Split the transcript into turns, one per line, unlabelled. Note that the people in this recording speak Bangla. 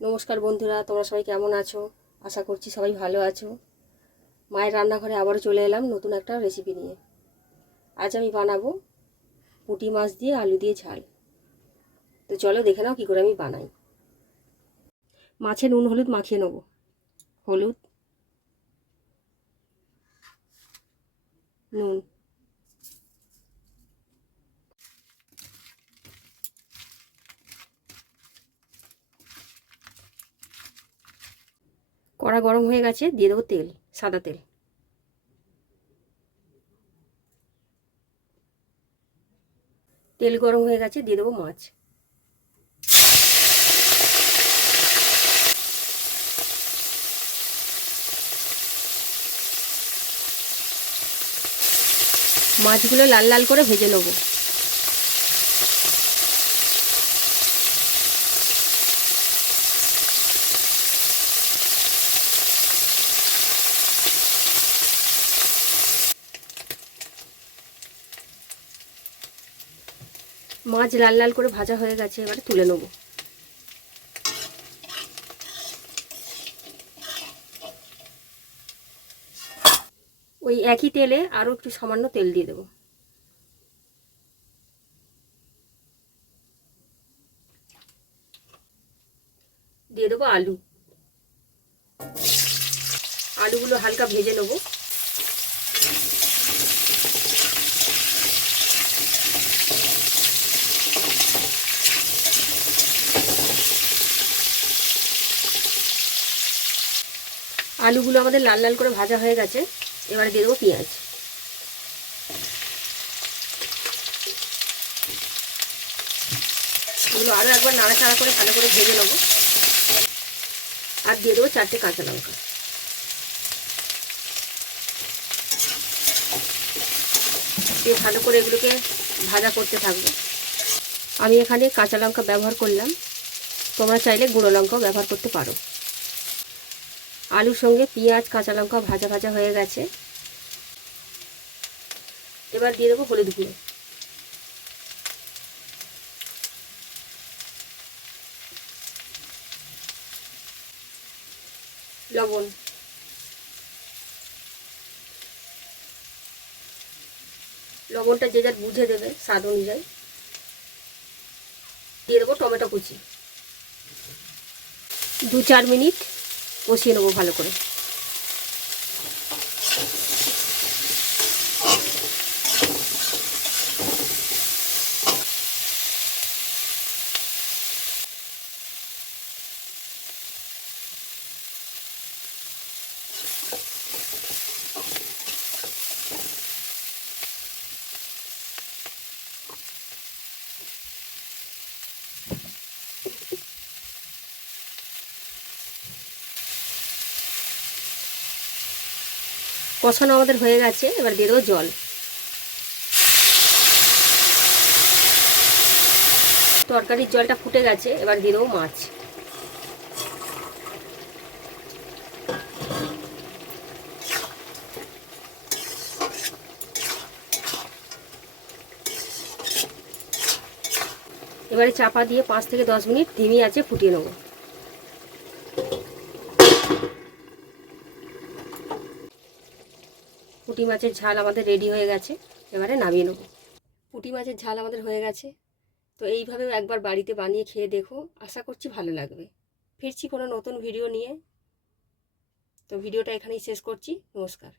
নমস্কার বন্ধুরা, তোমরা সবাই কেমন আছো? আশা করছি সবাই ভালো আছো। মায়ের রান্নাঘরে আবারও চলে এলাম নতুন একটা রেসিপি নিয়ে। আজ আমি বানাবো পুঁটি মাছ দিয়ে আলু দিয়ে ঝাল। তো চলো দেখে নাও কী করে আমি বানাই। মাছে নুন, হলুদ মাখিয়ে নেব। হলুদ, নুন। কড়া গরম হয়ে গেছে, দিয়ে দেবো তেল, সাদা তেল। তেল গরম হয়ে গেছে, দিয়ে দেবো মাছ। মাছগুলো লাল লাল করে ভেজে নেব। মাছ লাল লাল করে ভাজা হয়ে গেছে, এবারে তুলে নেব। ওই একই তেলে আরও একটু সামান্য তেল দিয়ে দেবো। দিয়ে দেবো আলু। আলুগুলো হালকা ভেজে নেব। আলুগুলো আমাদের লাল লাল করে ভাজা হয়ে গেছে, এবারে দিয়ে দেবো পেঁয়াজ। এগুলো আরও একবার নাড়াচাড়া করে ভালো করে ভেজে নেব। আর দিয়ে দেবো চারটে কাঁচা লঙ্কা। দিয়ে ভালো করে এগুলোকে ভাজা করতে থাকব। আমি এখানে কাঁচা লঙ্কা ব্যবহার করলাম, তোমরা চাইলে গুঁড়ো লঙ্কাও ব্যবহার করতে পারো। আলুর সঙ্গে পেঁয়াজ, কাঁচা লঙ্কা ভাজা ভাজা হয়ে গেছে। এবার দিয়ে দেবো হলুদ গুঁড়ো। লবণ। লবণটা যে যার বুঝে দেবে, স্বাদ অনুযায়ী। দিয়ে দেবো টমেটো কুচি। দু চার মিনিট কষিয়ে নেব ভালো করে। কষানো আমাদের হয়ে গেছে, এবার দিয়ে দেবো জল। তরকারির জলটা ফুটে গেছে, এবার দিয়ে দেবো মাছ। এবারে চাপা দিয়ে পাঁচ থেকে দশ মিনিট ধিমি আছে, ফুটিয়ে নেব। পুঁটি মাছের ঝাল আমাদের রেডি হয়ে গেছে, এবারে নামিয়ে নেব। পুঁটি মাছের ঝাল আমাদের হয়ে গেছে, তো এইভাবে একবার বাড়িতে বানিয়ে খেয়ে দেখো, আশা করছি ভালো লাগবে। ফিরছি কোনো নতুন ভিডিও নিয়ে। তো ভিডিওটা এখানেই শেষ করছি, নমস্কার।